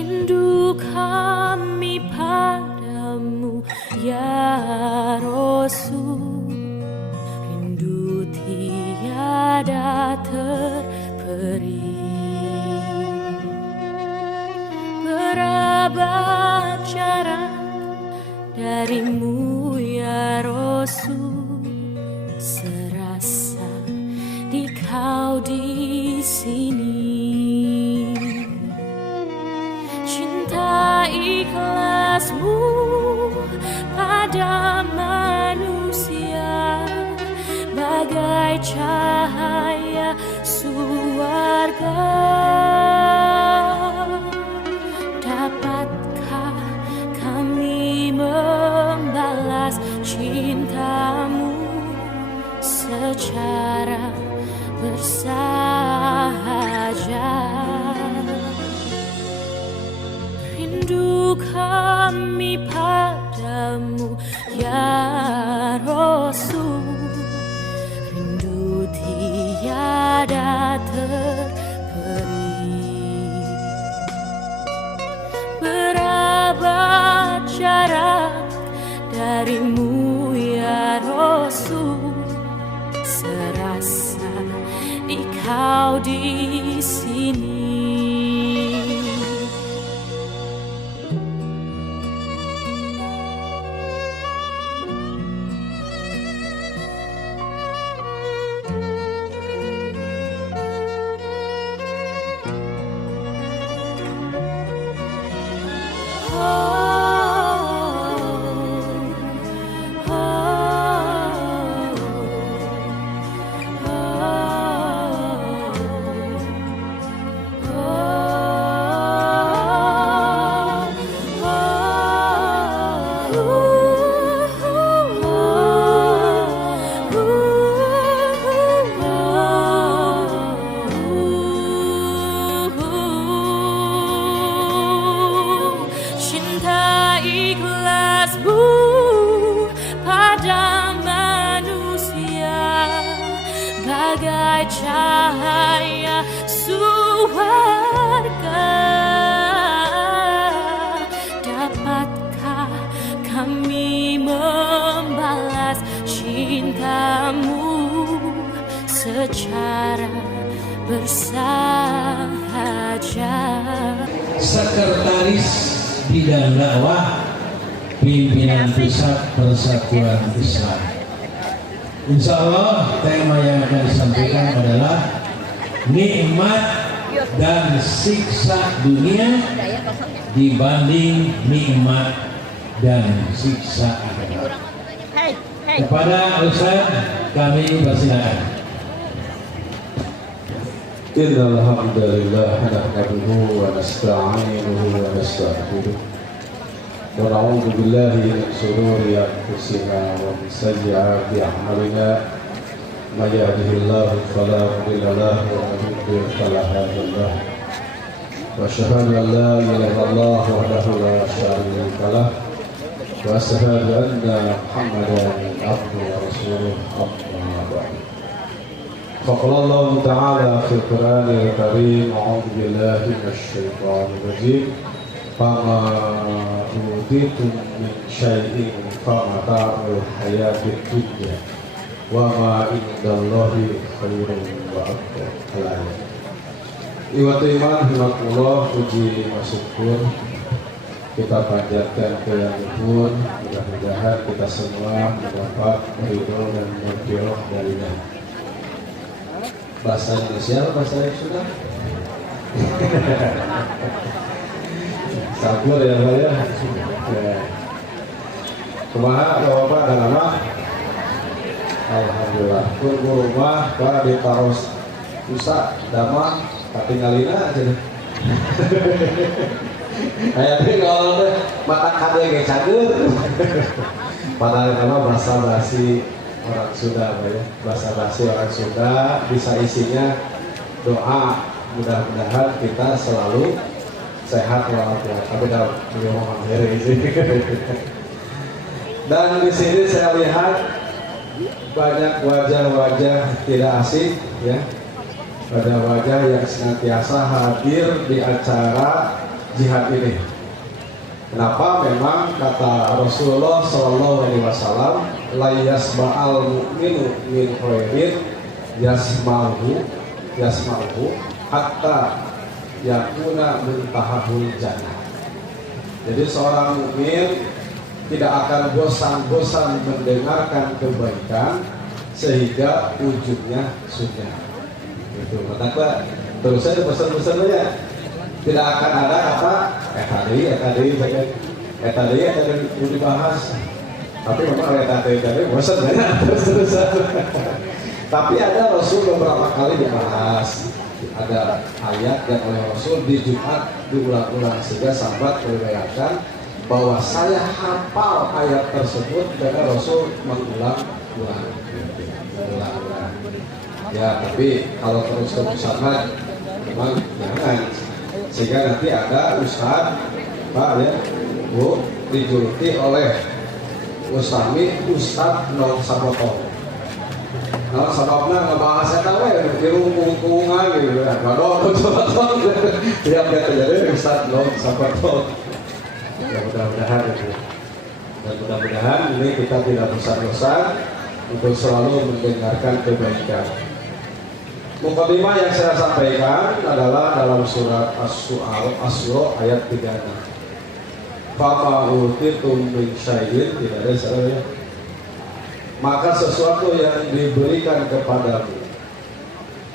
Rindu kami padamu ya Rasul, rindu tiada terperi. Berabad jarak darimu ya Rasul, serasa di kau di sini. Cinta ikhlasmu pada manusia bagai cahaya surga. Dapatkah kami membalas cintamu secara bersahaja? Rindu kami padamu ya Rasul, rindu tiada terperi. Berabad jarak darimu ya Rasul, serasa di kau di sini. Bagai cahaya surga, dapatkah kami membalas cintamu secara bersahaja? Sekretaris Bidang Dakwah Pimpinan Pusat Persatuan Islam. Insya Allah tema yang akan disampaikan adalah nikmat dan siksa dunia dibanding nikmat dan siksa akhirat. Kepada Ustaz kami persilakan. Innal hamdalillah nahmaduhu wa nasta'inuhu wa nastaghfiruh wa na'udzu billahi min shururi anfusina wa min sayyiati a'malina. May yahdihillahu fala mudilla lahu wa man yudlil fala hadiya lahu. Wa asyhadu an la ilaha illallah wahdahu la syarika lahu wa asyhadu anna Muhammadan abduhu wa rasuluh. Amma ba'd. فقال الله تعالى في القرآن الكريم أعوذ بالله من الشيطان الرجيم فما أوتيتم من شيء فمتاع الحياة الدنيا وما عند الله خير وأبقى. Iwatu iman himakullah, puji masyukur kita panjatkan ke yang pun, mudah-mudahan kita semua mendapat ridho dan maghfirah darinya. Bahasa Indonesia atau bahasa yang sudah? Sabar ya Pak ya. Kumaha Bapak dan Mama? Alhamdulillah. Kun rumah Pak di Paros Pusat Damang katinggalina aja. Kayak teh kalau teh mata kade ge cager. Padahal kalau bahasa basi orang Sunda, ya. Bahasa basi orang Sunda bisa isinya doa, mudah-mudahan kita selalu sehat walafiat. Tapi dalam ngomong sih. Dan di sini saya lihat banyak wajah-wajah tidak asing, ya. Wajah-wajah yang senantiasa hadir di acara jihad ini. Kenapa? Memang kata Rasulullah Shallallahu Alaihi Wasallam, la yasma'al mu'minu min khairin yasma'hu hatta yakuna muntahahul jannah. Jadi seorang mukmin tidak akan bosan-bosan mendengarkan kebaikan sehingga ujungnya surga. Itu maka terus saja pesan-pesan ya. Tidak akan ada apa tadi dibahas. Tapi memang tadi bosan banyak terus-terusan. Tapi ada Rasul beberapa kali dibahas. Ada ayat yang oleh Rasul di Jumat diulang-ulang sehingga sahabat meriwayatkan bahwa saya hafal ayat tersebut karena Rasul mengulang-ulang. Ya, tapi kalau terus-terusan memang jangan. Sehingga nanti ada Ustaz, Pak ya, Bu, dijuluki oleh Ustami Ustaz Nol Saboto. Nah, sababnya ngebahas saya tahu ya, dirungkung-kungan gitu ya. Waduh, tiap dia terjadi Ustaz Nol Saboto. Ya mudah-mudahan itu. Dan mudah-mudahan ini kita tidak bosan-bosan untuk selalu mendengarkan kebaikan. Mukadimah yang saya sampaikan adalah dalam surat Asy-Syura ayat 36. Fama utitum min syai'in, tidak ada salahnya. Maka sesuatu yang diberikan kepadamu,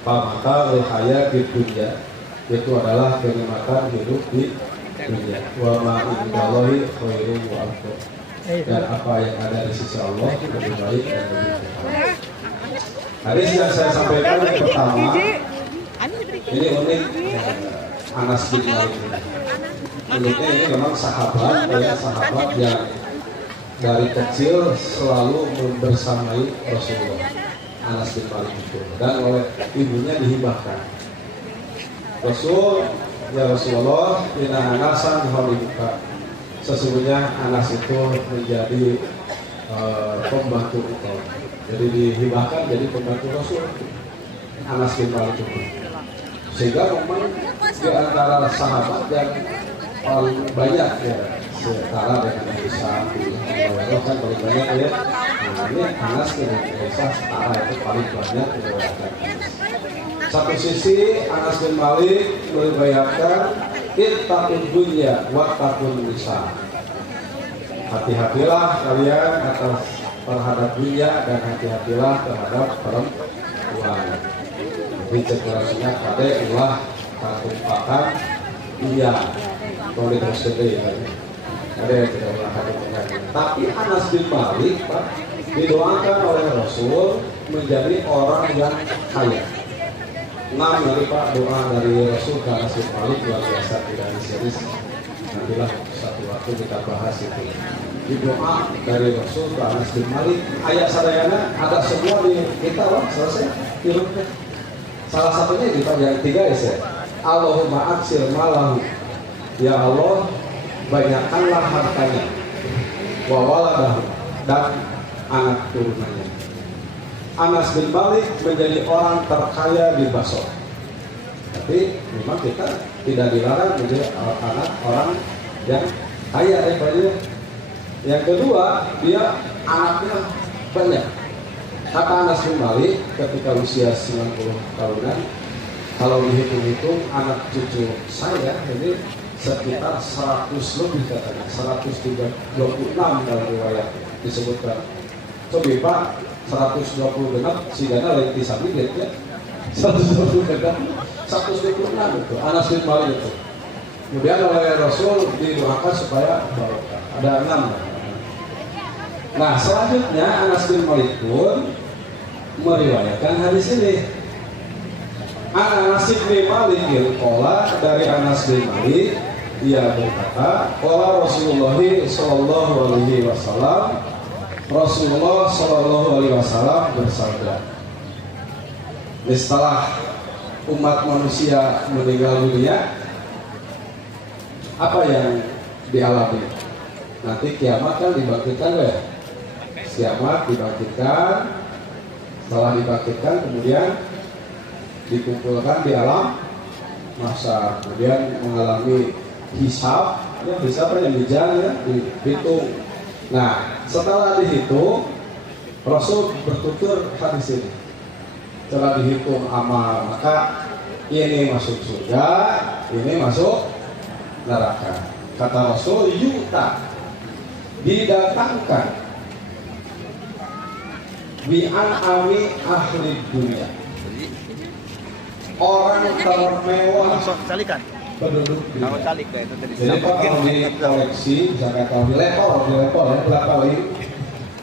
pamata hayatid dunya, itu adalah kenikmatan hidup di dunia. Wa ma indallahi khairun wa afdal. Dan apa yang ada di sisi Allah lebih baik dan lebih baik. Hadis yang saya sampaikan yang pertama, ini unik, Anas bin Malik. Uniknya ini memang sahabat yang dari kecil selalu membersamai Rasulullah. Anas bin Malik itu, dan oleh ibunya dihibahkan. Rasulullah, inna Anasan khalifuka. Sesungguhnya Anas itu menjadi pembantu engkau. Jadi dihibahkan jadi pembantu Rasul, Anas bin Malik itu. Sehingga memang di antara sahabat yang paling banyak ya, setara dengan Aisyah, kan paling banyak ya. Nah ini Anas dengan Aisyah setara, itu paling banyak meriwayatkan. Satu sisi Anas bin Malik meriwayatkan ittaqud dunya wattaqun nisa. Hati-hatilah kalian atas terhadap dunia dan hati-hatilah terhadap perempuan. Jadi cekurasinya kade ulah kakumpakan iya boleh terus gede ya. Ada tidak ulah kakumpakan. Tapi Anas bin Malik Pak didoakan oleh Rasul menjadi orang yang kaya. 6 dari Pak doa dari Rasul ke Anas bin Malik luar biasa, tidak serius. Nantilah satu waktu kita bahas itu. Di doa dari Rasul ke Anas bin Malik, ayat sadayana ada semua di kita lah, selesai filmnya. Salah satunya di yang 3 ya, Allahumma aksir malahu, ya Allah banyakkanlah hartanya, wa waladahu, dan anak turunannya. Anas bin Malik menjadi orang terkaya di Basra. Tapi memang kita tidak dilarang menjadi anak orang yang kaya ya Pak. Yang kedua, dia anaknya banyak. Kata Anas bin Malik ketika usia 90 tahunan, kalau dihitung-hitung anak cucu saya ini sekitar 100 lebih katanya, 126 dalam riwayat disebutkan. Coba Pak, 120 genap sidana lain disabilit ya. 120 genap 126 itu Anas bin Malik itu. Kemudian oleh Rasul didoakan supaya barokah. Ada 6. Nah selanjutnya Anas bin Malik pun meriwayatkan hadis ini. Anas bin Malik qala, dari Anas bin Malik ia berkata, qala Rasulullah sallallahu alaihi wasallam, Rasulullah sallallahu alaihi wasallam bersabda, setelah umat manusia meninggal dunia, apa yang dialami? Nanti kiamat kan dibangkitkan ya. Kiamat dibangkitkan, setelah dibangkitkan kemudian dikumpulkan di alam mahsyar, kemudian mengalami hisab, ya hisab yang ya, dihitung. Nah, setelah dihitung, Rasul bertutur hadis ini. Setelah dihitung amal, maka ini masuk surga, ini masuk neraka. Kata Rasul, yuta, didatangkan bi'an ami ahli dunia, orang termewah penduduk dunia. Jadi kalau di koleksi, misalkan kalau di level ya, berapa ini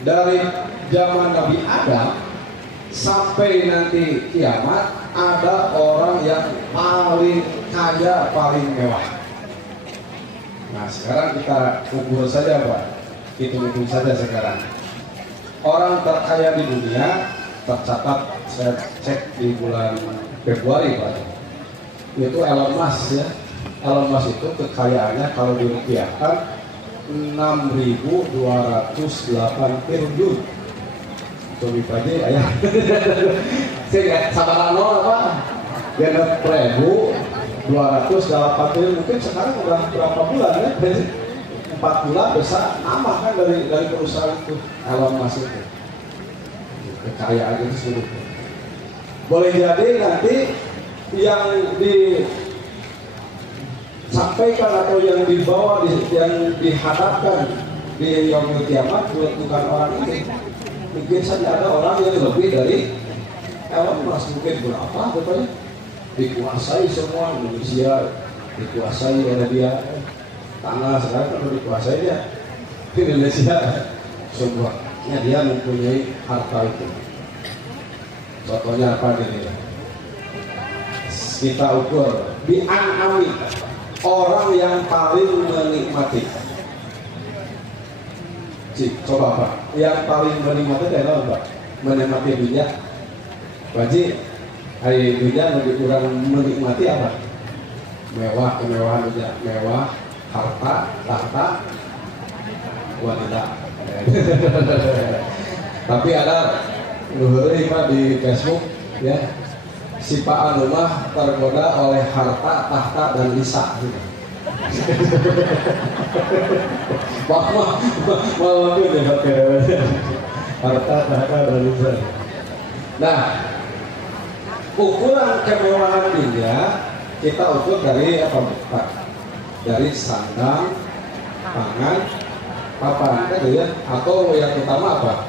dari zaman Nabi Adam sampai nanti kiamat, ada orang yang paling kaya, paling mewah. Nah sekarang kita ukur saja Pak, hitung-hitung saja sekarang. Orang terkaya di dunia tercatat, saya cek di bulan Februari Pak, itu Elon Musk ya. Elon Musk itu kekayaannya kalau dirupiahkan 6.208 triliun. Coba aja ayah. Saya nggak sabar nol apa? Dia 1.208 triliun, mungkin sekarang udah berapa bulan ya? 4 bulan besar nama kan dari perusahaan itu, Elon Musk itu. Kekayaan itu seluruh. Boleh jadi nanti yang disampaikan atau yang dibawa, yang dihadapkan di yaumul kiamat bukan orang ini. Mungkin saja ada orang yang lebih dari Elon Musk, mungkin berapa katanya, dikuasai semua Indonesia, dikuasai oleh dia. Tanah sekarang kan dikuasai dia, Indonesia semuanya dia mempunyai harta itu. Contohnya apa ini? Kita ukur di an'ami, orang yang paling menikmati. Coba Pak, yang paling menikmati adalah Pak, menikmati dunia. Wajib, hari dunia lebih kurang menikmati apa? Mewah, kemewahan dunia, mewah, harta, tahta, wanita. Tapi ada luhuri Pak di Facebook ya, si Pak Anumah tergoda oleh harta, tahta, dan lisa. Malah itu harta, tahta, dan lisa. Nah, ukuran kemewahan dunia kita ukur dari apa Pak? Dari sandang, pangan, papan, kan ya? Atau yang utama apa?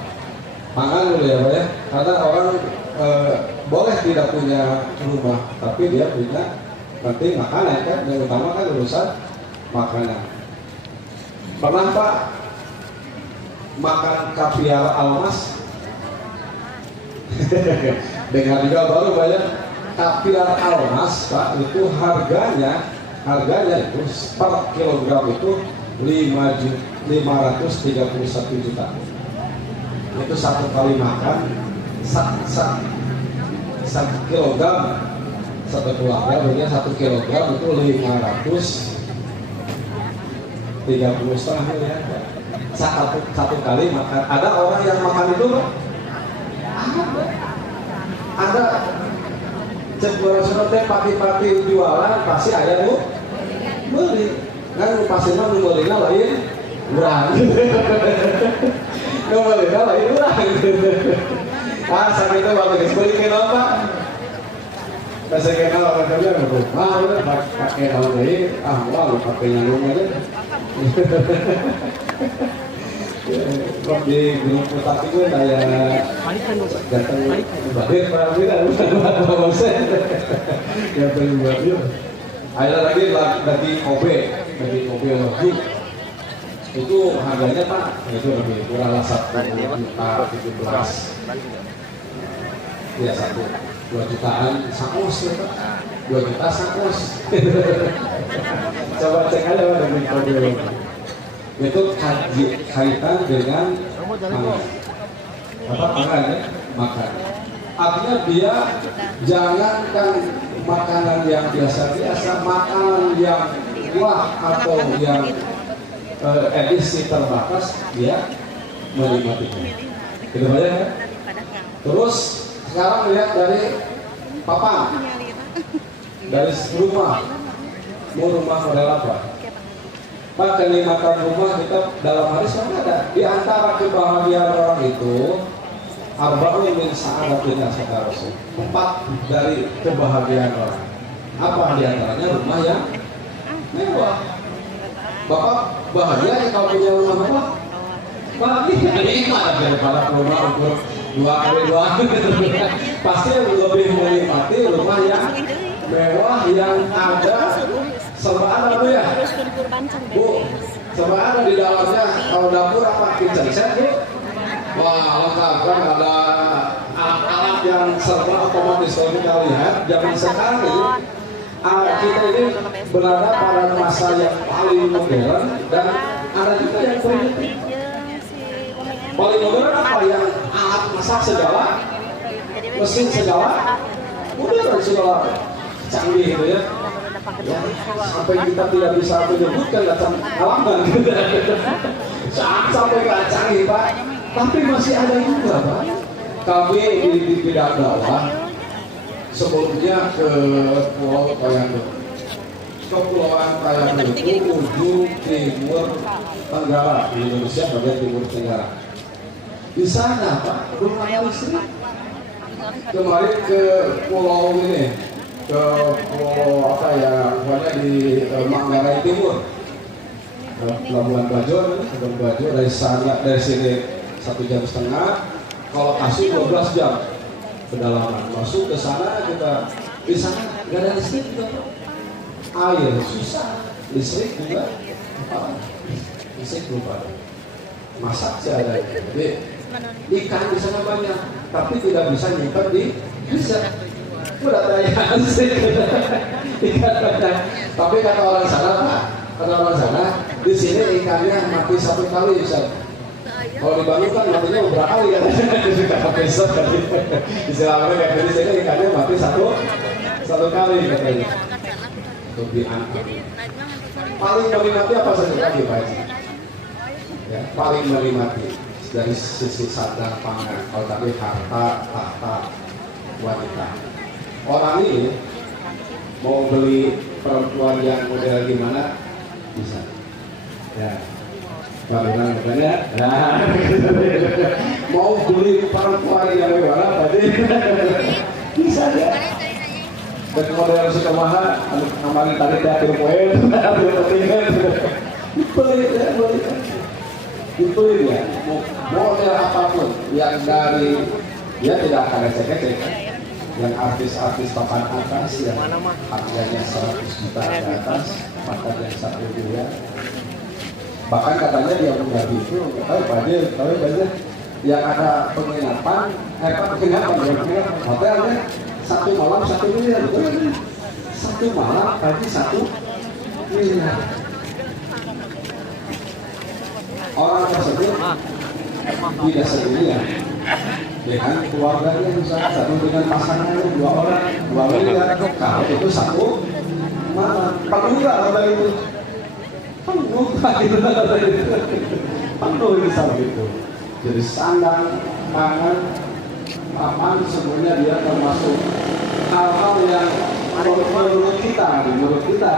Pangan dulu ya Pak ya, karena orang boleh tidak punya rumah, tapi dia punya penting makanan kan, yang utama kan urusan makanan. Pernah Pak makan kaviar almas? Dengar juga baru banyak kaviar almas Pak, itu harganya itu per kilogram itu 531 juta. Itu satu kali makan 1 kilogram, satu keluarga punya 1 kilogram itu 530 setengah ya. Satu kali makan. Ada orang yang makan itu Pak? Ada. Cek pati-pati jualan pasti ada Bu beli kan, pasti mah belinya lain murah. Belinya lain murah. Saat itu waktu beli kenal Pak, pas kenal orang kerja udah pakai tahun ini, wah pakai nyalung aja. Kok di grup putar itu kayak datang badir para kita bukan bosen datang badir. Ada lagi daging kobe lagi itu harganya Pak itu lebih kurang 1 juta 17 ya 2 jutaan sakus ya Pak, 2 juta sakus. Coba cek aja Pak daging kobe itu kaitan dengan pangan ya, makan. Artinya dia jangankan makanan yang biasa-biasa, makanan yang wah atau yang edisi terbatas dia menikmatinya. Gitu aja ya. Terus sekarang lihat dari papan, dari rumah, mau rumah model apa? Pak, kenikmatan rumah kita dalam hadis kan ada. Di antara kebahagiaan orang itu arba'un min sa'adatina kata Rasul. 4 dari kebahagiaan orang. Apa di antaranya? Rumah yang mewah. Bapak bahagia ya kalau punya rumah mewah? Bahagia, nikmat daripada rumah ukur 2x2. Pasti lebih menikmati rumah yang mewah yang ada serba ada Bu ya. Bu, serba ada di dalamnya. Kalau dapur apa kitchen set Bu? Wah, lengkap kan, ada alat-alat yang serba otomatis. Kalau kita lihat zaman sekarang ini, kita ini berada pada masa yang paling modern dan ada juga yang primitif. Paling modern apa? Yang alat masak segala, mesin segala, modern segala, canggih gitu ya. Ya, sampai kita tidak bisa menyebutkan datang halaman gitu. Sampai nggak canggih Pak. Tapi masih ada juga Pak. Kami di bidang dakwah sebelumnya ke Pulau Payanu. Kepulauan Payanu itu ujung timur Tenggara di Indonesia, bagian timur Tenggara. Di sana Pak, belum ada listrik. Kemarin ke pulau ini, ke pulau apa ya, pokoknya di Manggarai Timur, Pelabuhan Bajo dari sana, dari sini 1,5 jam, kalau kasih 12 jam kedalaman. Masuk ke sana kita, di sana nggak ada listrik juga, air susah, listrik juga, listrik belum ada, masak sih ada. Jadi ikan di sana banyak, tapi tidak bisa nyimpan di freezer. Udah tanya sih, ikan banyak. Tapi kata orang sana, di sini ikannya mati 1 kali bisa. Kalau di Bandung kan matinya beberapa kali kan, kata besok tadi. Istilahnya kayak di sini ikannya mati satu kali katanya. Lebih angkat. Paling menikmati apa saja lagi Pak Haji? Ya, paling menikmati dari sisi sandang pangan. Kalau tadi harta, tahta, wanita. Orang ini mau beli perempuan yang model gimana bisa. Ya. Bagaimana ya? Nah, mau beli perempuan yang gimana tadi bisa ya. Dan model suka mahal, kemarin tadi teater poin, dibeli ya. Model apapun yang dari dia tidak akan receh-receh. Yang artis-artis papan atas yang harganya 100 juta ke atas, bahkan yang 1 miliar. Bahkan katanya dia punya itu, tahu banyak yang ada penginapan, hotelnya 1 malam 1 miliar, betul? 1 malam berarti 1 miliar. Orang tersebut tidak sendirian, dengan keluarganya misalnya, satu dengan pasangannya 2 orang, 2 miliar. Kalau itu 1 malam, perlu nggak hotel itu? Penuh misalnya gitu. Jadi sandang, pangan, papan semuanya dia termasuk hal-hal yang menurut kita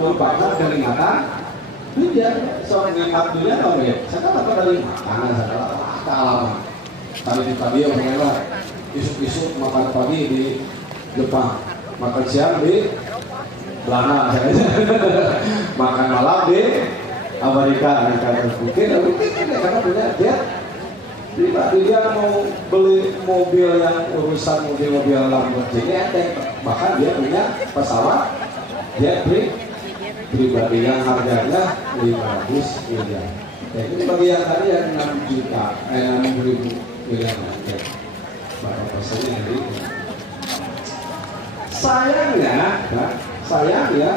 merupakan kenikmatan dunia. Soal nikmat dunia tau ya, saya apa dari makanan, saya kealaman. Tadi yang mengelak isuk-isuk makan pagi di Jepang, makan siang di Belanda, makan malam di Amerika. Mungkin karena punya dia mau beli mobil yang urusan mobil Lamborghini enteng, bahkan dia punya pesawat jet pribadi yang harganya 500 miliar. Itu bagi yang tadi yang 6.000 miliar. Bapak pesannya hari ini. Sayangnya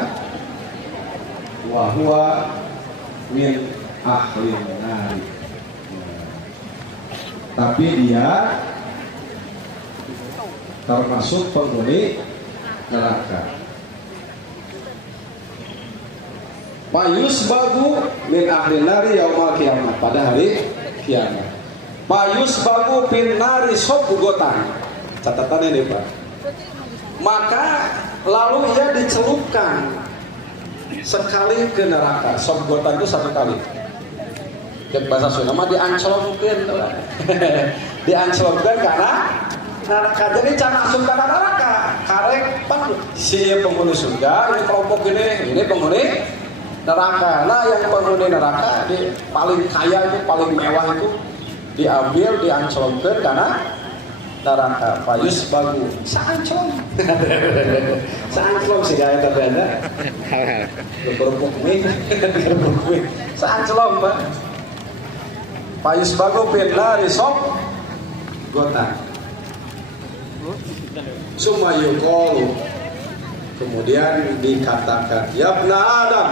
wahwa min ahli nari. Tapi dia termasuk penghuni neraka. Payus bagu min ahli nari yaumal kiamat, pada hari kiamat. Payus bagu bin nari sobgotan. Catatan ini Pak. Maka lalu ia dicelupkan sekali ke neraka. Sobgotan itu satu kali. Cek bahasa Sunda mah diancelomkeun. Diancelomkeun karena neraka. Jadi cara masuk ke neraka. Karek pan si penghuni surga, ini kelompok ini penghuni neraka. Nah yang penghuni neraka di paling kaya itu, paling mewah itu diambil, diancelomkeun karena neraka. Payus bagu saanclom. Saanclom sih gaya ternyata. Kerupuk mie. Saanclom Pak. Payus bagu pindah di sop gota. Sumayuqalu. Kemudian dikatakan, ya ibna Adam,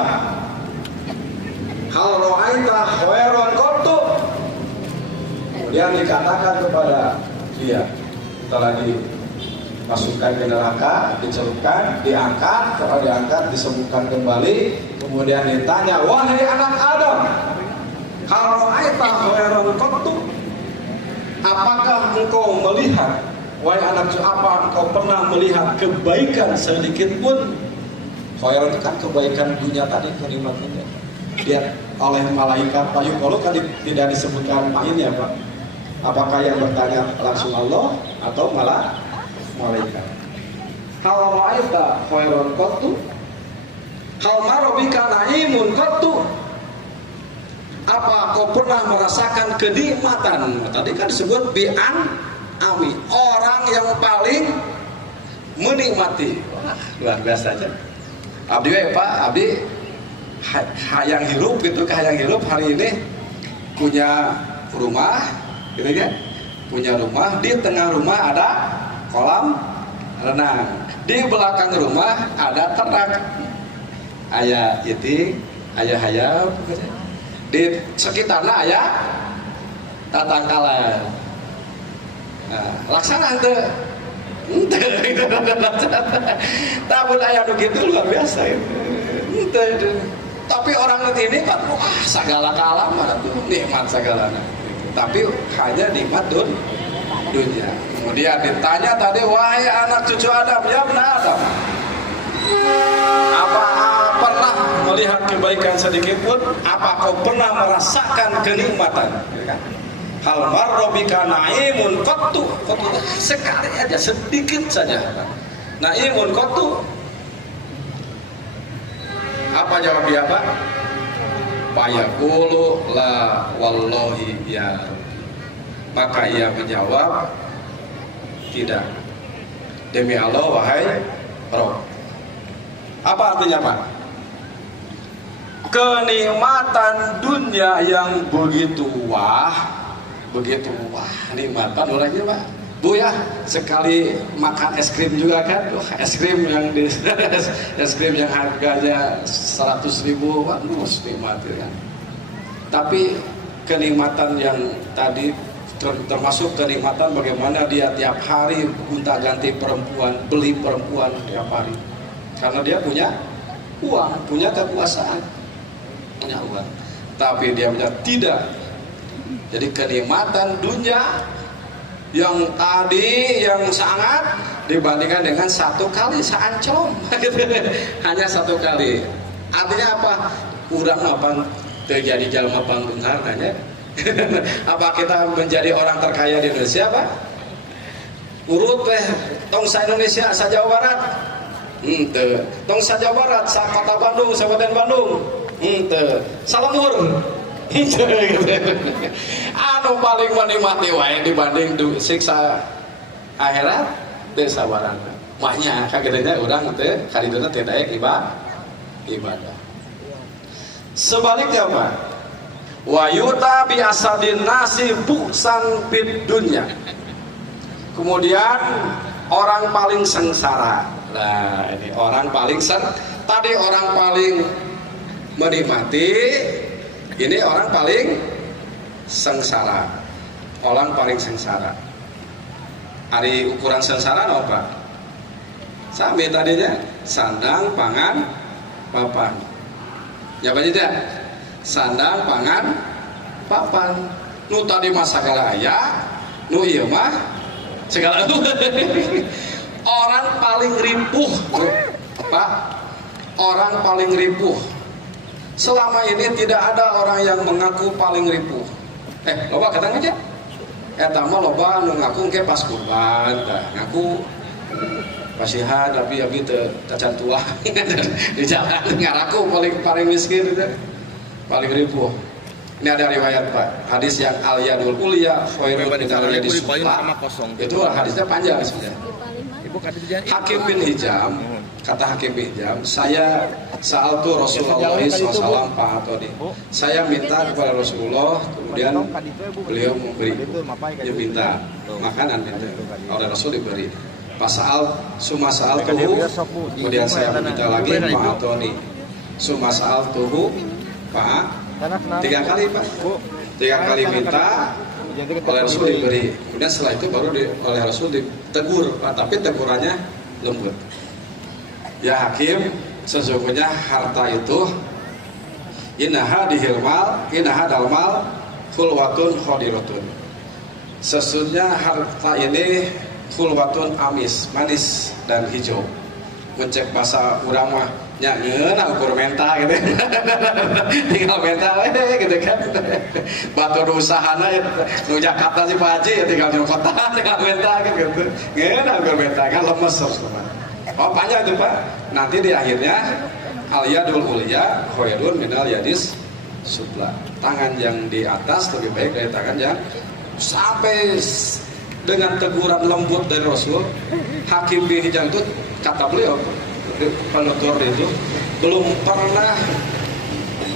hal ra'aita khairan qattu. Kemudian dikatakan kepada dia, setelah dimasukkan ke neraka, dicelupkan, diangkat, setelah diangkat, disembuhkan kembali, kemudian ditanya, wahai anak Adam, hal ra'aita khairan qattu, apakah engkau melihat, wahai anak, apa engkau pernah melihat kebaikan sedikit pun? Khairan itu kan kebaikan dunia tadi, kenikmatannya. Dia oleh malaikat payuqalu kan tidak disebutkan mainnya Pak. Apakah yang bertanya langsung Allah atau malah malaikat? Hal ra'aita khairan qattu? Hal marra bika na'imun qattu? Apa kau pernah merasakan kenikmatan? Tadi kan disebut bi'an ami, orang yang paling menikmati. Wah, luar biasa aja. Abdi Pak, abdi hayang hirup gitu, hayang hirup hari ini punya rumah, gitu kan? Punya rumah, di tengah rumah ada kolam renang, di belakang rumah ada ternak, ayah itik, ayah hayam, di sekitarnya ayah tatangkalan. Nah, laksana ente tabun ayah begitu luar biasa itu. Tapi orang ini kan wah segala kalaman tuh nikmat segalanya. Tapi hanya nikmat dunia. Kemudian ditanya tadi, wahai anak cucu Adam, ya ibna Adam, apa pernah melihat kebaikan sedikit pun? Apa kau pernah merasakan kenikmatan? Hal marra bika na'imun qattu, sekali aja, sedikit saja. Na'imun qattu. Apa jawab dia Pak? Fayaqulu la wallahi ya. Maka ia menjawab, tidak, demi Allah wahai Rabb. Apa artinya Pak? Kenikmatan dunia yang begitu wah nikmatan orangnya Pak. Bu ya, sekali makan es krim juga kan, es krim yang harganya 100.000, waduh nikmat kan. Tapi kenikmatan yang tadi termasuk kenikmatan bagaimana dia tiap hari gonta-ganti perempuan, beli perempuan tiap hari, karena dia punya uang, punya kekuasaan, punya uang. Tapi dia punya tidak. Jadi kenikmatan dunia yang tadi yang sangat dibandingkan dengan satu kali saanclom hanya satu kali. Artinya apa? Urang apa terjadi jalma pangdengar nanya. Apa kita menjadi orang terkaya di Indonesia Pak? Urut tong sa Indonesia, sa Jawa Barat. Tong sa Jawa Barat, sa kota Bandung, Kabupaten Bandung. Salemur. Anu paling menikmati wae dibanding siksa akhirat teu sabaran. Mahnya kagetnya urang teh karidona teh daek ibadah. Sebaliknya Pak, wa yuta bi asadin nasi bu'san fid dunya. Kemudian orang paling sengsara. Nah, ini orang paling tadi orang paling menikmati, ini orang paling sengsara. Orang paling sengsara. Hari ukuran sengsara apa? Sampai tadinya sandang, pangan, papan. Ya apa tidak? Sandang, pangan, papan. Nu tadi mah segala aya, nu ieu mah segala. Orang paling ripuh apa? orang paling ripuh. Selama ini tidak ada orang yang mengaku paling ripuh. Loba katanya aja. Eta mah loba anu ngaku ke pas kurban, ngaku pasihan tapi abdi teu cacan tua di jalan ngaraku paling miskin itu paling ripuh. Ini ada riwayat Pak, hadis yang al-yadul ulya khairun minal yadis sufla. Itu hadisnya panjang sebenarnya. Hakim bin Hijam, kata Hakim bin Hijam, saya sa'altu Rasulullah SAW Pak Atodi. Saya minta kepada Rasulullah, kemudian beliau memberi, dia minta makanan, oleh Rasul diberi. Pasal summa sa'al tuhu, kemudian saya meminta lagi Pak Atodi. Summa sa'al tuhu, Pak, 3 kali Pak, 3 kali minta, oleh Rasul diberi. Kemudian setelah itu baru oleh Rasul ditegur, tapi tegurannya lembut. Ya Hakim, sesungguhnya harta itu innaha dalmal khulwatun khadiratun. Sesungguhnya harta ini khulwatun amis, manis dan hijau. Mencek bahasa urang mah nyangeun ukur menta gitu. Tinggal menta gitu kan. Batu usahana nu Jakarta si Pak Haji ya tinggal di kota tinggal menta gitu. Ngeun ukur menta kan lemes semua. Oh panjang itu Pak. Nanti di akhirnya al-yadul ulya khairun minal yadis sufla. Tangan yang di atas lebih baik dari tangan yang sampai dengan teguran lembut dari Rasul. Hakim bin Hijam itu kata beliau penutur itu belum pernah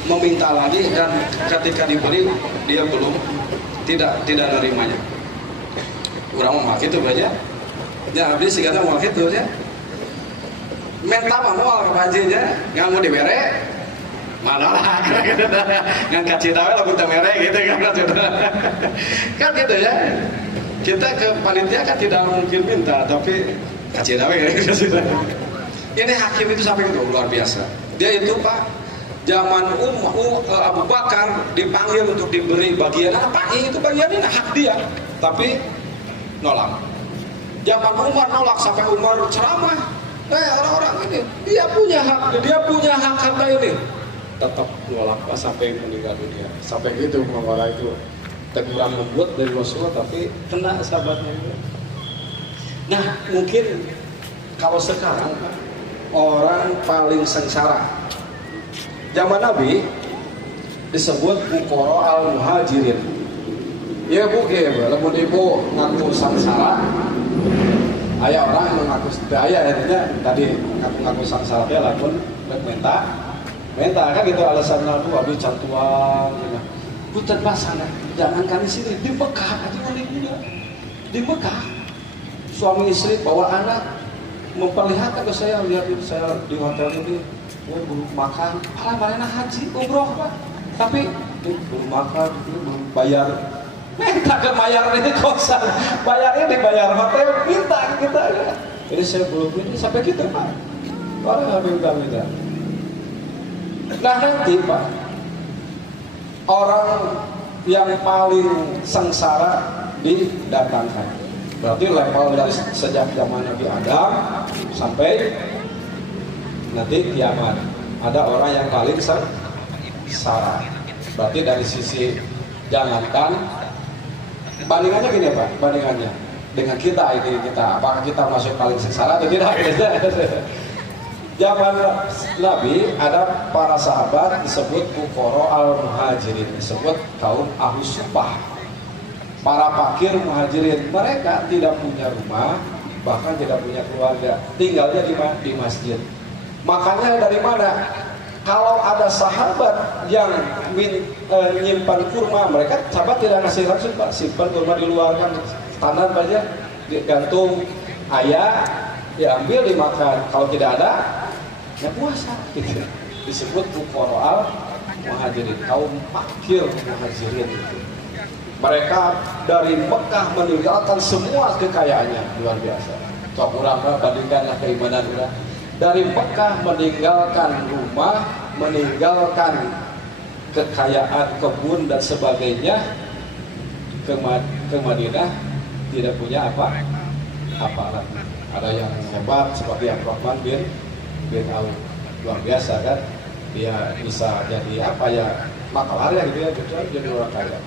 meminta lagi, dan ketika diberi dia belum tidak nerimanya. Urang mah kitu aja. Ya abdi sigana moal kitu ya. Menta mah moal ka pajinya, ngamu dibere. Mana lah, ngan kacita we lagu teu mere gitu kan. Kan gitu ya. Kita ke panitia kan tidak mungkin minta, tapi kacita we gitu. Ini Hakim itu sampai itu luar biasa. Dia itu Pak, zaman Abu Bakar dipanggil untuk diberi bagian apa? Itu bagiannya hak dia, tapi nolak. Zaman Umar nolak sampai Umar ceramah. Orang-orang ini dia punya hak harta ini. Tetap nolak Pak sampai meninggal dunia. Sampai gitu orang itu teguran lembut dari Rasulullah, tapi kena sahabatnya itu. Nah mungkin kalau sekarang Pak, orang paling sengsara zaman Nabi disebut Fuqara al-Muhajirin. Ya Bu, lamun ibu ngaku sengsara, aya orang yang mengaku daya akhirnya tadi ngaku sengsara dia lamun minta kan gitu alasan Nabi abdi cantuan gitu. Putar pasana, jangan kan di sini di Mekah aja di Mekah suami istri bawa anak memperlihatkan ke saya, lihat saya di hotel ini belum makan, mana haji umroh Pak, tapi belum makan, belum bayar, minta ke bayar ini kosan, bayarnya dibayar hotel, minta ke kita ya. Jadi saya belum ini sampai gitu Pak, orang minta. Nah nanti Pak, orang yang paling sengsara didatangkan. Berarti level dari sejak zaman Nabi Adam sampai nanti kiamat ada orang yang paling sengsara. Berarti dari sisi jangankan bandingannya gini Pak, bandingannya dengan kita apakah kita masuk paling sengsara atau tidak? Zaman Nabi ada para sahabat disebut Fuqara al-Muhajirin, disebut kaum Ahlus Suffah. Para fakir muhajirin, mereka tidak punya rumah, bahkan tidak punya keluarga, tinggalnya di masjid. Makanya dari mana? Kalau ada sahabat yang menyimpan kurma, mereka sahabat tidak ngasih langsung Pak, simpan kurma di luar kan, tanam aja, digantung ayah, diambil dimakan. Kalau tidak ada, ya puasa. Gitu. Disebut fuqara al-muhajirin, kaum fakir muhajirin itu. Mereka dari Mekah meninggalkan semua kekayaannya, luar biasa. Sok urang bandingkanlah keimanan urang. Dari Mekah meninggalkan rumah, meninggalkan kekayaan kebun dan sebagainya ke Madinah, tidak punya apa lagi. Ada yang hebat seperti Abdurrahman bin Auf. luar biasa kan, dia bisa jadi apa ya, maklar ya gitu ya, jadi orang kaya.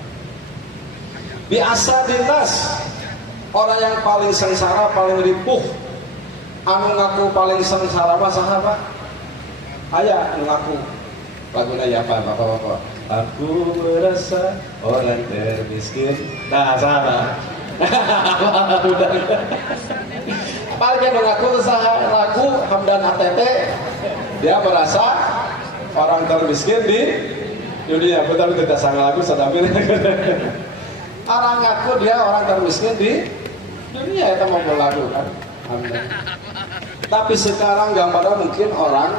Biasa dinas, orang yang paling sengsara, paling ripuh, anu ngaku paling sengsara mah sahabat. Aya anu ngaku laguna ya apa bapak-bapak. Aku merasa orang termiskin. Nah, salah. Paling anu ngaku saha lagu Hamdan ATT, dia merasa orang termiskin di dunia. Betul kita sangat lagu sadamir. Orang ngaku dia orang termiskin di dunia, itu mau lagu kan. Hamdan. Tapi sekarang gambarnya mungkin orang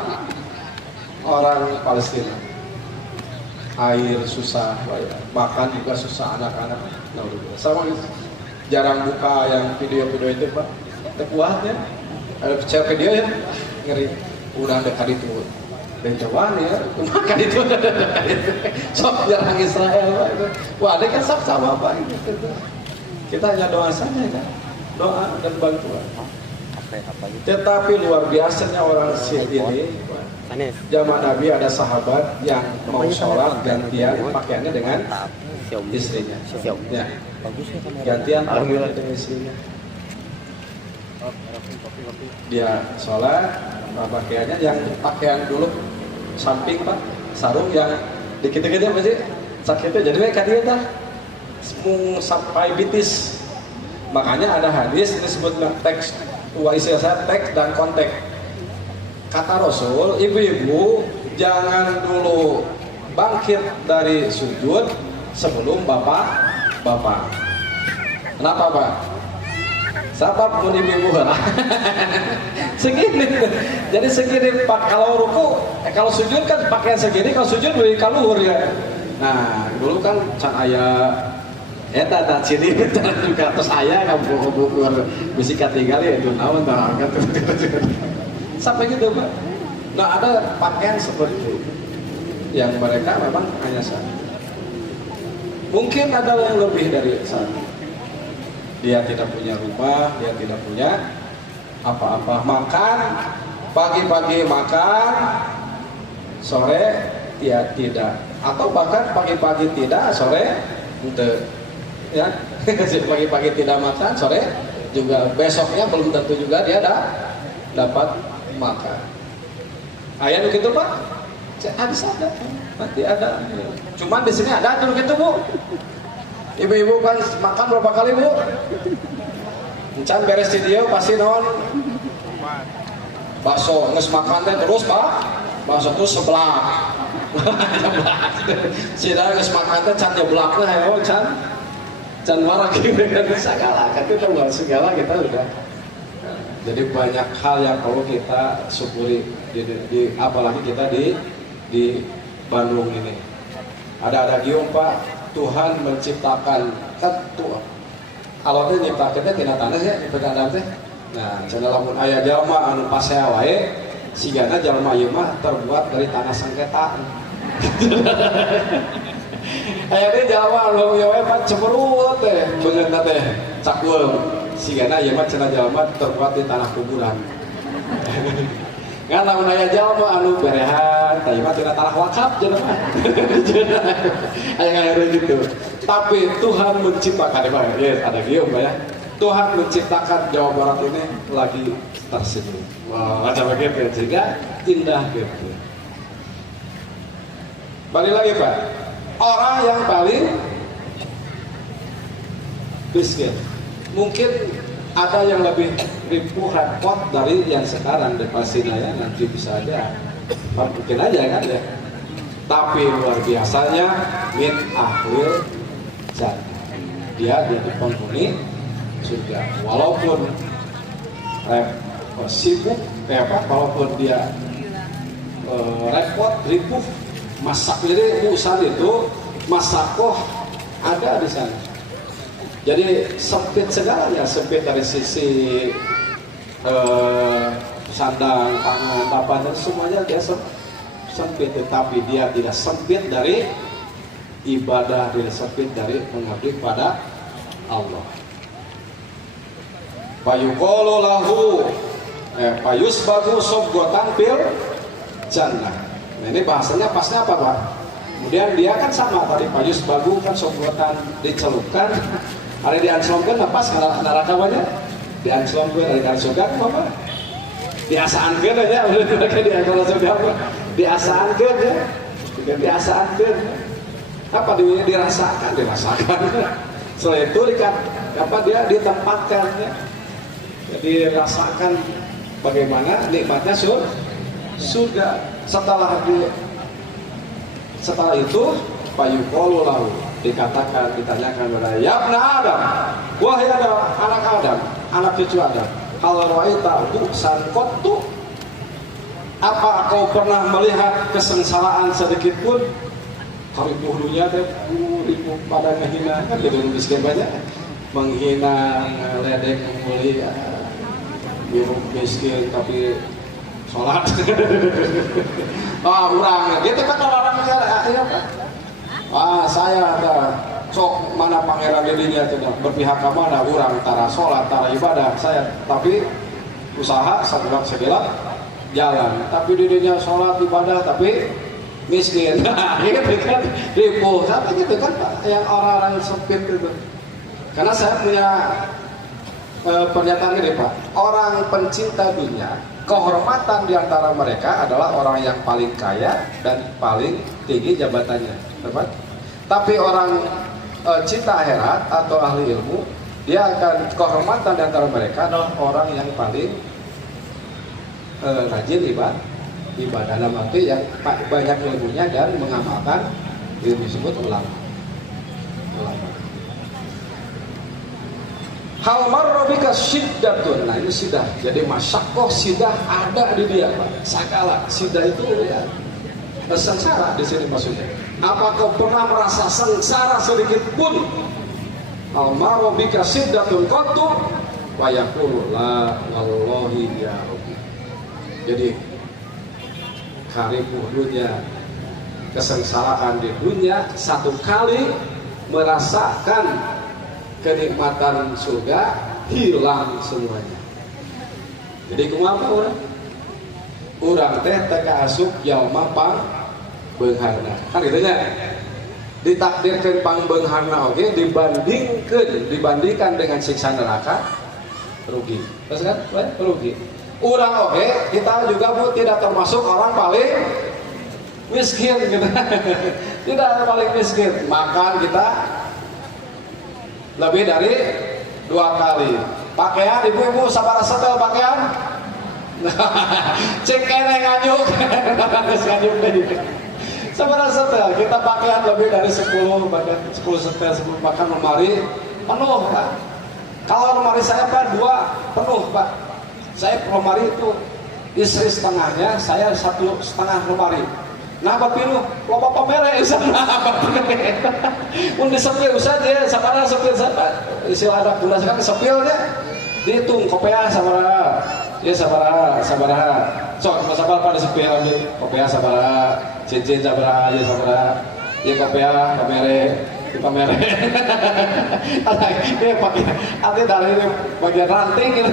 Palestina, air susah, makan juga susah anak-anak. Nah, sama gitu. Jarang buka yang video-video itu pak, terkuat ya. Ada share video ya, ngeri. Udah dekat itu, dan jawaan ya, makan itu. Sok jarang Israel pak. Wah, ada kan sama apa gitu. Kita hanya doa saja kan, doa dan bantuan. Tetapi luar biasanya orang Syiah ini. Zaman Nabi ada sahabat yang mau sholat gantian pakaiannya dengan istrinya. Ya. Gantian pakaiannya dengan istrinya. Dia sholat pakaiannya yang pakaian dulu samping pak, sarung yang dikit-dikit apa sih? Sakitnya jadi mereka dia dah sampai bitis. Makanya ada hadis disebut teks, istilah teks dan konteks. Kata Rasul, ibu-ibu jangan dulu bangkit dari sujud sebelum bapak. Kenapa pak? Sabab pun ibu-ibu lah. Segini, jadi segini pak kalau ruku, kalau sujud kan pakaian segini, kalau sujud lebih kaluhur ya. Nah dulu kan can ayah, dan sini juga terus ayah kamu bisikat tinggal ya itu nawan barangkat. Sampai gitu pak. Nah ada pakaian seperti itu yang mereka memang hanya satu. Mungkin ada yang lebih dari satu. Dia tidak punya rumah, dia tidak punya apa-apa. Makan pagi-pagi makan, sore dia tidak. Atau bahkan pagi-pagi tidak, sore untuk ya pagi-pagi tidak makan, sore juga besoknya belum tentu juga dia dapat makan. Ayah begitu pak? Habis ada, nanti ada. Cuman di sini ada tuh gitu bu. Ibu-ibu kan makan berapa kali bu? Encan beres video pasti non. Bakso nges makan teh terus pak. Bakso terus sebelah. Sida nges makan teh can jeblakna heo can marah gitu kan segala. Kan kita segala kita udah. Jadi banyak hal yang perlu kita syukuri apalagi kita di Bandung ini. Ada gium pak, Tuhan menciptakan kan Tuhan. Alotnya nyiptakeun teh tina tanah ya, nyiptakeun teh. Nah, cenah lamun aya jalma anu pasea wae, sigana jalma ieu mah terbuat dari tanah sengketa. Aya teh jalma anu ieu wae pan cemberut teh, beungeutna teh cakeul. Sigana ieu mah cenah jalma terbuat di tanah kuburan. Ngan lamun aya jalma anu berehan, tah ieu mah tina tanah wakaf jelema. Aya gitu. Tapi Tuhan menciptakan ada gium ya. Tuhan menciptakan Jawa Barat ini lagi tersenyum. Wah, macam begitu sehingga indah gitu. Balik lagi Pak. Orang yang paling miskin. Mungkin ada yang lebih ribu repot dari yang sekarang di Pasinaya, nanti bisa aja mungkin aja kan ya. Tapi luar biasanya min ahlil jannah, dia jadi penghuni surga walaupun sibuk kayak apa, walaupun dia repot ribu masak. Jadi usaha itu masakoh ada di sana. Jadi sempit segalanya, sempit dari sisi sandang, pangan, papan, semuanya dia sempit. Tetapi dia tidak sempit dari ibadah, dia sempit dari mengabdi pada Allah. Payuqulu lahu payusbagu sobgotan fil jannah. Nah ini bahasanya pasnya apa Pak? Kemudian dia kan sama tadi payus bagu kan sobuatan dicelupkan, ada dianslomkan pas neraka banyak, dianslomkan dari surga apa? Diasaankan aja, udah kayak di akal surga apa? Diasaankan ya, diasaankan. Apa dirasakan? Setelah itu dia ditempatkan ya. Jadi rasakan bagaimana nikmatnya surga. Setelah itu fayuqalu lahu, ditanyakan kepada ya ibna Adam, wahai Adam, anak Adam, anak cucu Adam, hal ra'aita bu'san qattu, apa kau pernah melihat kesengsaraan sedikit pun? Kami dulunya ribu pada menghina kan gitu miskin banyak, menghina, ledek, membuli, biru miskin tapi sholat. Orang gitu kan orang ya Pak. Saya ada sok mana pangeran dirinya tidak berpihak ke mana orang tara sholat tara ibadah saya, tapi usaha segelap jalan, tapi dirinya sholat ibadah tapi miskin. Gitu kan ribu sampai gitu kan Pak, yang orang-orang sempit itu. Karena saya punya pernyataan ini Pak, orang pencinta dunia, kehormatan diantara mereka adalah orang yang paling kaya dan paling tinggi jabatannya, tepat? Tapi orang cinta akhirat atau ahli ilmu, dia akan kehormatan diantara mereka adalah orang yang paling rajin ibadah dalam arti yang banyak ilmunya dan mengamalkan ilmu disebut ulama. Hal marrobika syiddatun. Nah ini sidah. Jadi masyakoh sidah ada di dia Pak. Segala sidah itu ya sengsara di sini maksudnya. Apa kau pernah merasa sengsara sedikit pun? Hal marrobika syiddatun qattu wa yaqulu la wallahi ya rabbi. Jadi karibu dunia, kesengsaraan di dunia, satu kali merasakan kenikmatan surga hilang semuanya. Jadi kumaha orang teh teka asup jalma pang beungharna. Kan gitu nya. Ditakdirkeun pang beungharna oge dibandingkan dengan siksa neraka rugi. Terus kan? Rugi. Urang oge kita juga Bu tidak termasuk orang paling miskin gitu. Tidak paling miskin. Makan kita lebih dari 2 kali. Pakaian ibu-ibu sabaraha setel pakaian? Cek kene nganyuk. Sabaraha setel kita pakaian lebih dari 10 bahkan 10 setel, 10 bahkan lemari penuh Pak. Kalau lemari saya Pak 2 penuh Pak. Saya lemari itu istri setengahnya, saya 1,5 lemari. Nah, bapilu, loba pamere usah mun disepil usah dia sabaraha sepil istilah ada gula sekali sepilnya dihitung kopiah sabaraha. Ieu sabaraha. Sok sabar pada sepil kopiah sabaraha, cincin sabaraha, ieu sabaraha. Ieu kopiah pamere. Dia pakai arti dari bagian ranting gitu.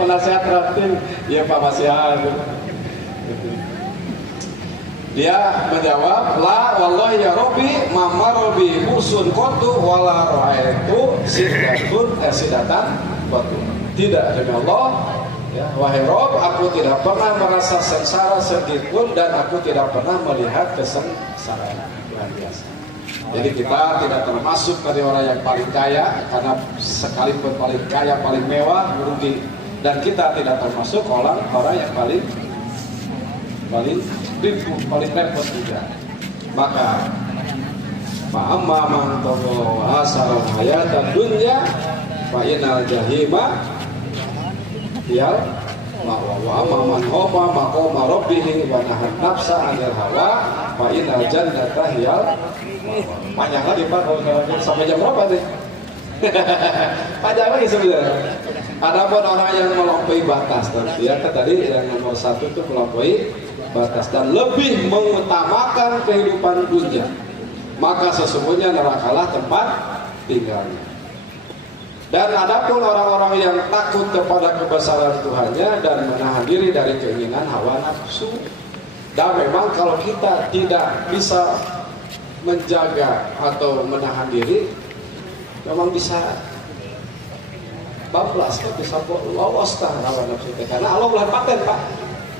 Penasehat ranting. Ieu Pak Masihan. Dia menjawab, la wallahi ya Rabbi mamma Rabbi musun qattu wala ra'aitu sidatan qattu. Tidak demi Allah, ya, wahai Rabb, aku tidak pernah merasa sengsara sedikitpun dan aku tidak pernah melihat kesengsaraan. Luar biasa. Jadi kita tidak termasuk dari orang yang paling kaya, karena sekalipun paling kaya, paling mewah, rugi. Dan kita tidak termasuk orang yang paling repot juga. Maka fa'amma man tagha asara hayatan dunya fa inal jahima ya wa amma man khaba maqama rabbih wa nahan nafsa 'anil hawa fa inal jannata hiyal panjang lagi Pak sampai jam berapa nih? Panjang lagi sebenarnya. Adapun orang yang melampaui batas ya tadi yang nomor 1 itu melampaui batas dan lebih mengutamakan kehidupan dunia, maka sesungguhnya nerakalah tempat tinggalnya. Dan adapun orang-orang yang takut kepada kebesaran Tuhannya dan menahan diri dari keinginan hawa nafsu, Dan memang kalau kita tidak bisa menjaga atau menahan diri, memang bisa bablas, kan bisa lolos hawa nafsu. Karena Allah mulai paten Pak,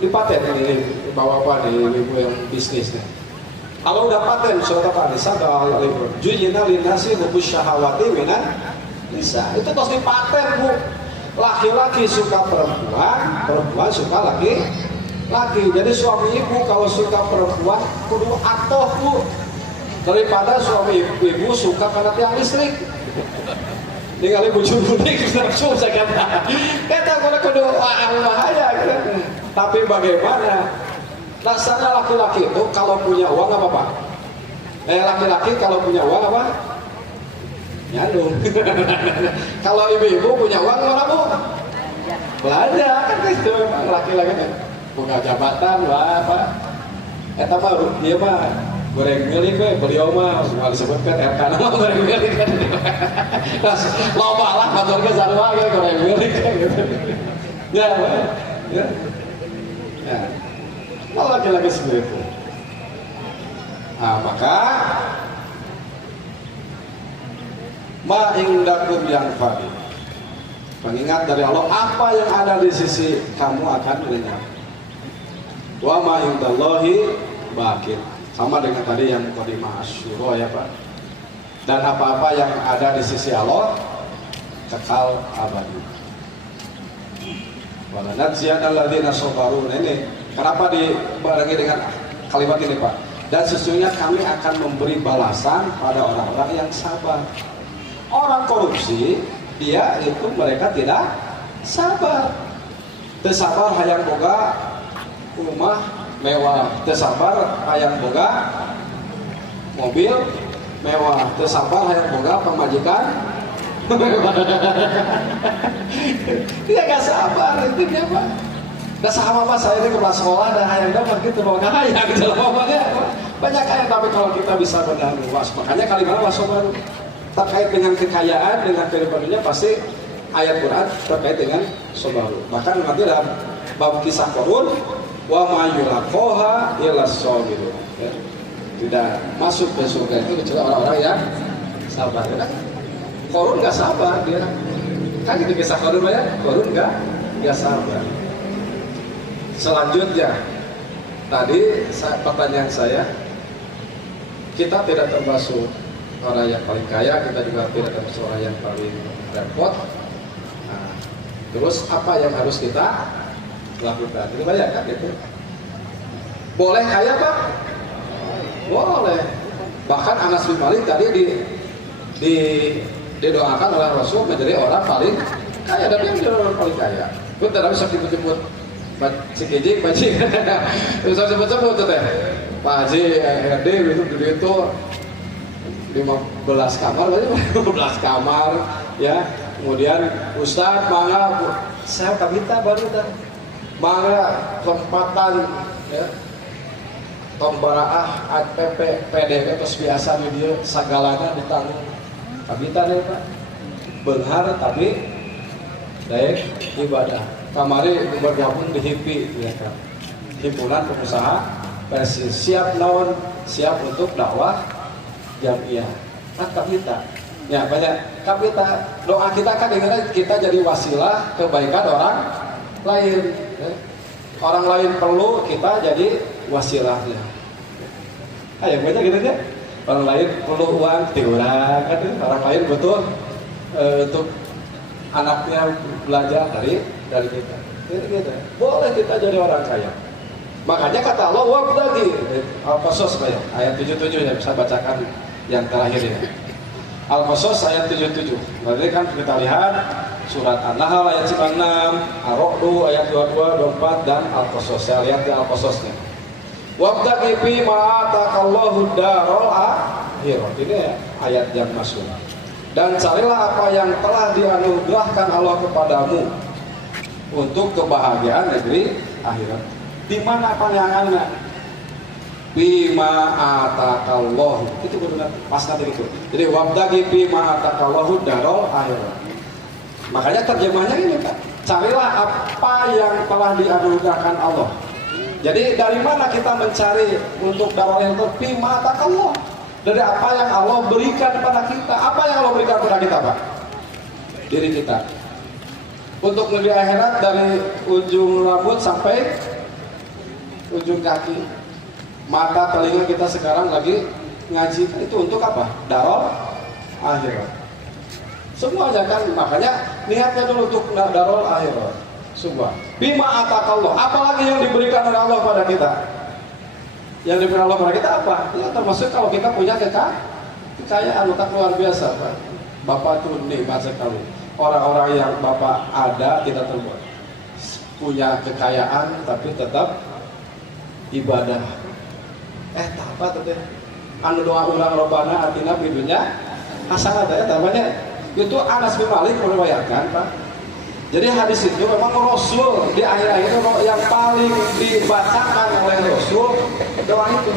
di paten ini bapak-bapak nih, ibu yang bisnisnya. Allah udah paten surat An-Nisa kalau jujina linasi hubus syahawati minan nisa. Itu terus dipaten Bu. Laki-laki suka perempuan, perempuan suka laki-laki. Jadi suami ibu kalau suka perempuan kudu atoh Bu. Daripada suami ibu suka karena tiang listrik. Ningali bujur budik nafsu saya kata. Kata kudu bahaya gitu. Tapi bagaimana? Dasarnya laki-laki itu kalau punya uang apa Pak? Laki-laki kalau punya uang apa? Nyandung. Kalau ibu-ibu punya uang mana Bu? Belanja kan itu laki-laki kan. Buka jabatan lah apa? Eta mah dia mah goreng milik we beliau mah semua disebutkan RK nama goreng milik kan. Loba lah motor ke sarua ge goreng milik gitu. Ya. Ya. Ya. Kalau laki-laki seperti itu. Nah, maka ma indakum yang fadi. Mengingat dari Allah apa yang ada di sisi kamu akan lenyap. Wa ma indallahi baqin. Sama dengan tadi yang qadimah asyura ya Pak. Dan apa-apa yang ada di sisi Allah kekal abadi. Wala najziyana alladziina sabaru. Ini kenapa dibarengi dengan kalimat ini Pak? Dan sesungguhnya kami akan memberi balasan pada orang-orang yang sabar. Orang korupsi, dia itu mereka tidak sabar. Tersabar hayang boga rumah mewah, tersabar hayang boga mobil mewah, tersabar hayang boga pemajikan dia gak sabar itu dia Pak. Nah sama Pak saya ini kepala sekolah dan hayang dapat gitu mau hayang gitu loh banyak hayang. Tapi kalau kita bisa menahan luas, makanya kalimat wasobaru terkait dengan kekayaan, dengan kehidupannya pasti ayat Quran terkait dengan sobaru. Bahkan nanti dalam bab kisah Qarun wa ma yulaqaha illa as-sabirun. Tidak masuk ke surga itu kecuali orang-orang yang sabar. Qarun nggak sabar dia. Kan di kisah Qarun ya, Qarun nggak sabar. Selanjutnya tadi pertanyaan saya, kita tidak termasuk orang yang paling kaya, kita juga tidak termasuk orang yang paling repot. Nah, terus apa yang harus kita lakukan? Ini banyak kan gitu. Boleh kaya Pak? Boleh. Bahkan Anas bin Malik tadi didoakan oleh Rasul menjadi orang paling kaya, dan dia menjadi orang paling kaya. Itu tidak bisa disebut Cikijik, Pak Haji. Bisa sebut-sebut tuh teh. Pak Haji, RD itu 15 kamar, 15 kamar, ya. Kemudian Ustadz, mangga, saya kabita baru dah. Mangga tempatan, ya. Tombaraah, APP, PDW, terus biasa video sagalana ditanggung. Kabita deh Pak. Benghar tapi daek ibadah. Kamari bergabung di HIPI, ya kan. Himpunan Pengusaha Persis, siap naon, siap untuk dakwah jamiah. Kan kabita. Ya banyak kabita. Doa kita kan ingin kita jadi wasilah kebaikan orang lain. Ya. Orang lain perlu, kita jadi wasilahnya. Ayo banyak gitu aja. Orang lain perlu uang, diurang kan. Orang lain butuh untuk anaknya belajar dari kita. Jadi gitu. Boleh kita jadi orang kaya. Makanya kata Allah wabtaghi Al-Qasas ayat 77 ya, bisa bacakan yang terakhir ini. Al-Qasas ayat 77. Berarti kan kita lihat surat An-Nahl ayat 96, Ar-Ra'd ayat 22, 24 dan Al-Qasas. Saya lihat di Al-Qasasnya. Wabtaghi fi ma ataqallahu daral akhirah. Ini ya, ayat yang masuk. Dan carilah apa yang telah dianugerahkan Allah kepadamu untuk kebahagiaan negeri akhirat. Di mana panjangannya? Bima ataqallahu. Itu benar pas nanti itu. Jadi wabtaghi bima ataqallahu daral akhirat. Makanya terjemahnya ini Pak. Carilah apa yang telah dianugerahkan Allah. Jadi dari mana kita mencari untuk darul ilmu? Bima atakallah. Dari apa yang Allah berikan kepada kita. Apa yang Allah berikan kepada kita, Pak? Diri kita. Untuk negeri akhirat dari ujung rambut sampai ujung kaki, mata, telinga kita sekarang lagi ngaji, itu untuk apa? Darul akhirat. Semuanya kan, makanya niatnya dulu untuk darul akhirat. Semua. Bima atakallah. Apalagi yang diberikan oleh Allah pada kita? Yang diberikan Allah pada kita apa? Ya termasuk kalau kita punya kekayaan luar biasa, Pak. Bapak tuh nikmat sekali. Orang-orang yang Bapak ada tidak terbuat punya kekayaan tapi tetap ibadah. Apa tuh deh? Anu doa ulang robana atina fid dunya hasanah ya namanya. Itu Anas bin Malik meriwayatkan, Pak. Jadi hadis itu memang Rasul di akhir-akhir itu yang paling dibacakan oleh Rasul doa itu.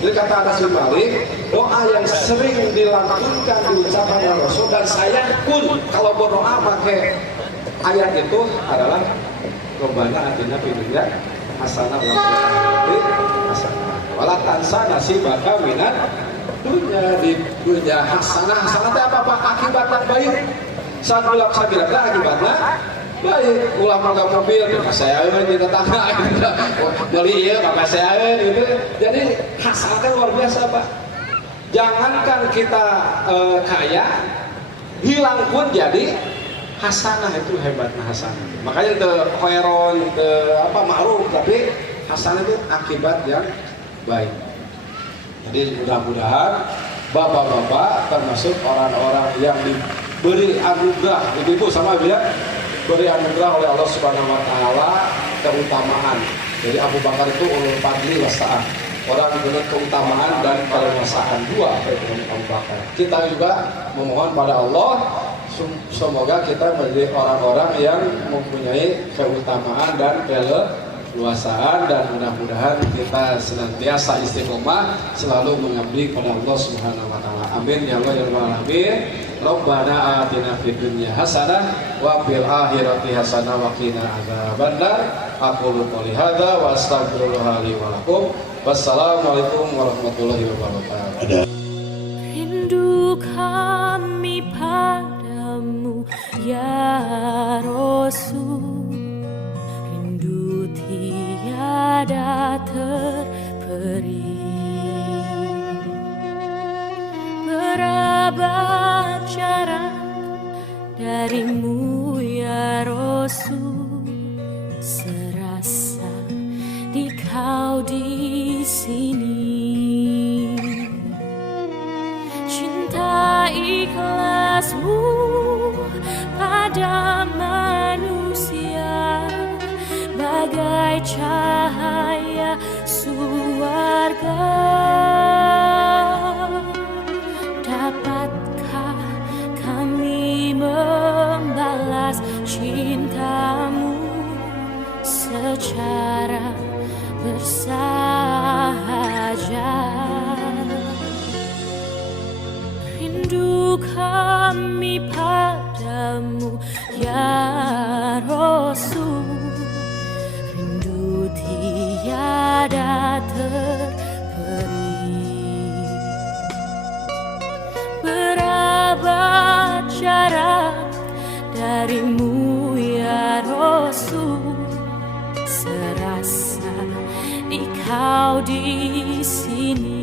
Jadi kata Anas bin Malik, doa yang sering dilantunkan diucapkan oleh Rasul, dan saya pun kalau berdoa pakai ayat itu adalah Rabbana atina fid dunya hasanah wa fil akhirati hasanah wala tansa nasibaka minad dunya. Di dunya hasanah. Hasanah itu apa? Akibat yang baik. Sakulak sakilatlah akibatnya baik. Ulah mangga mobil bapak saya di tetangga beli ya bapak saya gitu. Jadi hasanah luar biasa, Pak. Jangankan kita kaya, hilang pun jadi hasanah. Itu hebatnya hasanah. Makanya itu khairon, itu apa ma'ruf, tapi hasanah itu akibat yang baik. Jadi mudah-mudahan bapak-bapak termasuk orang-orang yang diberi anugerah, ibu-ibu sama ibu ya, beri anugerah oleh Allah Subhanahu wa taala keutamaan. Jadi Abu Bakar itu ulul fadli wasa'ah, orang dengan keutamaan dan keleluasaan. Dua dengan Abu Bakar. Kita juga memohon pada Allah semoga kita menjadi orang-orang yang mempunyai keutamaan dan keleluasaan, dan mudah-mudahan kita senantiasa istiqomah selalu mengabdi kepada Allah Subhanahu wa taala. Amin ya Allah ya rabbal alamin. Rabbana atina fid dunya hasanah wa fil akhirati hasanah wa qina adzabannar. Aqulu qouli hadza wa astaghfirullah li wa lakum. Wassalamualaikum warahmatullahi wabarakatuh. Rindu kami padamu ya Rasul, rindu tiada terperi. Berapa jarak darimu ya Rasul, serasa di kau di sini. Cinta ikhlasmu pada manusia bagai cahaya surga. Dapatkah kami membalas cintamu secara bersahaja? Rindu kami padamu ya Rasul, rindu tiada terperi. Berapa jarak darimu ya Rasul, serasa di kau di sini.